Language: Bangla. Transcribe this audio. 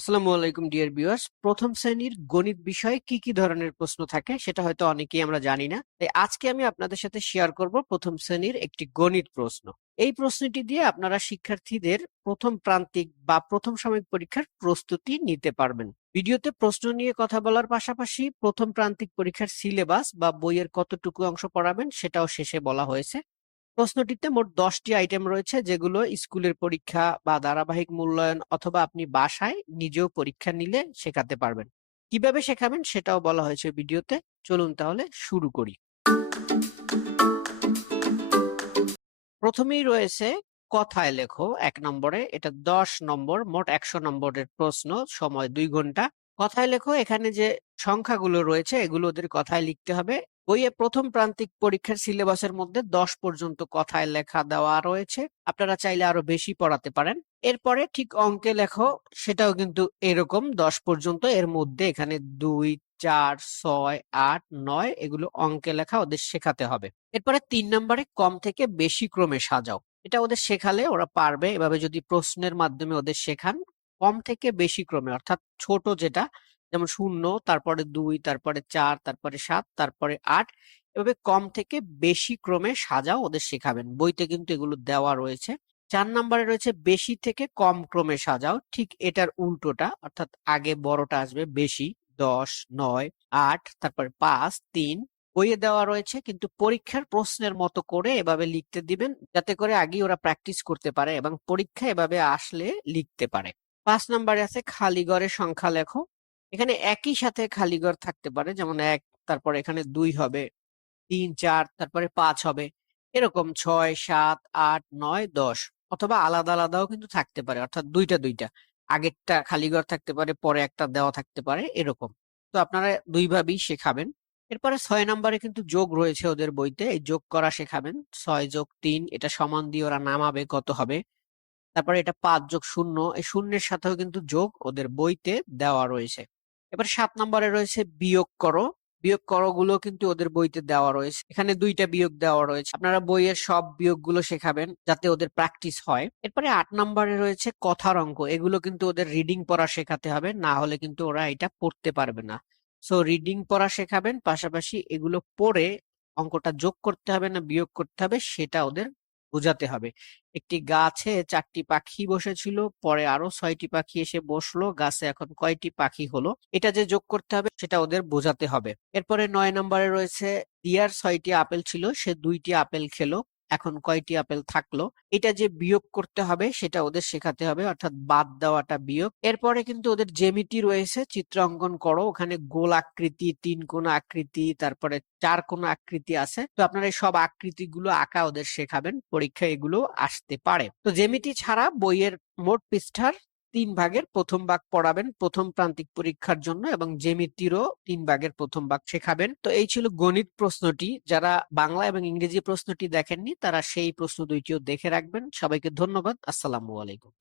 আসসালামু আলাইকুম ডিয়ার ভিউয়ার্স। প্রথম শ্রেণীর গণিত বিষয়ে কি কি ধরনের প্রশ্ন থাকে সেটা হয়তো অনেকেই আমরা জানি না। তাই আজকে আমি আপনাদের সাথে শেয়ার করব প্রথম শ্রেণীর একটি গণিত প্রশ্ন। এই প্রশ্নটি দিয়ে আপনারা শিক্ষার্থীদের প্রথম প্রান্তিক বা প্রথম সাময়িক পরীক্ষার প্রস্তুতি নিতে পারবেন। ভিডিওতে প্রশ্ন নিয়ে কথা বলার পাশাপাশি প্রথম প্রান্তিক পরীক্ষার সিলেবাস বা বইয়ের কতটুকু অংশ পড়াবেন সেটাও শেষে বলা হয়েছে। প্রশ্নটিতে মোট ১০টি আইটেম রয়েছে যেগুলো স্কুলের পরীক্ষা বা ধারাবাহিক মূল্যায়ন অথবা আপনি বাসায় নিজেও পরীক্ষা নিলে শেখাতে পারবেন। কিভাবে শেখাবেন সেটাও বলা হয়েছে ভিডিওতে। চলুন তাহলে শুরু করি। প্রথমেই রয়েছে কথায় লেখো ১ নম্বরে। এটা ১০ নম্বর, মোট ১০০ নম্বরের প্রশ্ন, সময় ২ ঘন্টা। কথায় লেখো এখানে যে সংখ্যাগুলো রয়েছে এগুলো ওদের কথায় লিখতে হবে। বইয়ে প্রথম প্রান্তিক পরীক্ষার সিলেবাসের মধ্যে ১০ পর্যন্ত কথায় লেখা দেওয়া রয়েছে। আপনারা চাইলে আরো বেশি পড়াতে পারেন। এরপরে ঠিক অঙ্কে লেখো, সেটাও কিন্তু এরকম ১০ পর্যন্ত। এর মধ্যে এখানে ২, ৪, ৬, ৮, ৯ এগুলো অঙ্কে লেখা ওদের শেখাতে হবে। এরপরে ৩ নম্বরে কম থেকে বেশি ক্রমে সাজাও। এটা ওদের শেখালে ওরা পারবে। এভাবে যদি প্রশ্নের মাধ্যমে ওদের শেখান, কম থেকে বেশি ক্রমে অর্থাৎ ছোট যেটা, যেমন ০, তারপরে ২, তারপরে ৪, তারপরে ৭, তারপরে ৮, এভাবে কম থেকে বেশি ক্রমে সাজাও ওদের শেখাবেন। বইতে কিন্তু এগুলো দেওয়া রয়েছে। ৪ নম্বরে রয়েছে বেশি থেকে কম ক্রমে সাজাও। ঠিক এটার উল্টোটা, অর্থাৎ আগে বড়টা আসবে বেশি, ১০, ৯, ৮, তারপরে ৫, ৩। বইয়ে দেওয়া রয়েছে, কিন্তু পরীক্ষার প্রশ্নের মতো করে এভাবে লিখতে দিবেন যাতে করে আগেই ওরা প্র্যাকটিস করতে পারে এবং পরীক্ষা এভাবে আসলে লিখতে পারে। ৫ নম্বরে আছে খালি ঘরের সংখ্যা লেখো। এখানে একই সাথে খালি ঘর থাকতে পারে, যেমন ১, তারপর এখানে ২ হবে, ৩, ৪, তারপরে ৫ হবে, এরকম ৬, ৭, ৮, ৯, ১০, অথবা আলাদা আলাদাও কিন্তু থাকতে পারে, অর্থাৎ দুইটা দুইটা, আগেরটা খালি ঘর থাকতে পারে, পরে একটা দেওয়া থাকতে পারে, এরকম। তো আপনারা দুই ভাবেই শেখাবেন। এরপরে ৬ নম্বরে কিন্তু যোগ রয়েছে ওদের বইতে, এই যোগ করা শেখাবেন। ৬ যোগ ৩ এটা সমান দিয়ে ওরা নামাবে কত হবে। তারপরে এটা ৫ যোগ ০, এই শূন্যের সাথেও কিন্তু যোগ ওদের বইতে দেওয়া রয়েছে। এবার ৭ নম্বরে রয়েছে বিয়োগ করো। বিয়োগ করো গুলো কিন্তু ওদের বইতে দেওয়া রয়েছে। এখানে ২টা বিয়োগ দেওয়া রয়েছে। আপনারা বইয়ের সব বিয়োগগুলো শেখাবেন যাতে ওদের প্র্যাকটিস হয়। এরপরে ৮ নম্বরে রয়েছে কথার অঙ্ক। এগুলো কিন্তু ওদের রিডিং পড়া শেখাতে হবে, না হলে কিন্তু ওরা এটা পড়তে পারবে না। সো রিডিং পড়া শেখাবেন, পাশাপাশি এগুলো পড়ে অঙ্কটা যোগ করতে হবে না বিয়োগ করতে হবে সেটা ওদের বোঝাতে হবে। একটি গাছে ৪টি পাখি বসেছিল, পরে আরো ৬টি পাখি এসে বসলো, গাছে এখন কয়টি পাখি হলো, এটা যে যোগ করতে হবে সেটা ওদের বোঝাতে হবে। এরপরে ৯ নম্বরে রয়েছে দিয়ার ৬টি আপেল ছিল, সে ২টি আপেল খেলো, এখন কয়টি আপেল থাকলো, এটা যে বিয়োগ করতে হবে সেটা ওদের শেখাতে হবে, অর্থাৎ বাদ দেওয়াটা বিয়োগ। এরপরে কিন্তু ওদের জ্যামিতি রয়েছে, চিত্র অঙ্কন করো। ওখানে গোল আকৃতি, ৩ কোণ আকৃতি, তারপরে ৪ কোণ আকৃতি আছে। তো আপনারা এই সব আকৃতিগুলো আঁকা ওদের শেখাবেন, পরীক্ষায় এগুলো আসতে পারে। তো জ্যামিতি ছাড়া বইয়ের মোট পৃষ্ঠার ৩ ভাগের প্রথম ভাগ পড়াবেন প্রথম প্রান্তিক পরীক্ষার জন্য, এবং জ্যামিতিরও ৩ ভাগের প্রথম ভাগ শেখাবেন। তো এই ছিল গণিত প্রশ্নটি। যারা বাংলা এবং ইংরেজি প্রশ্নটি দেখেননি তারা সেই প্রশ্ন দুইটিও দেখে রাখবেন। সবাইকে ধন্যবাদ। আসসালামু আলাইকুম।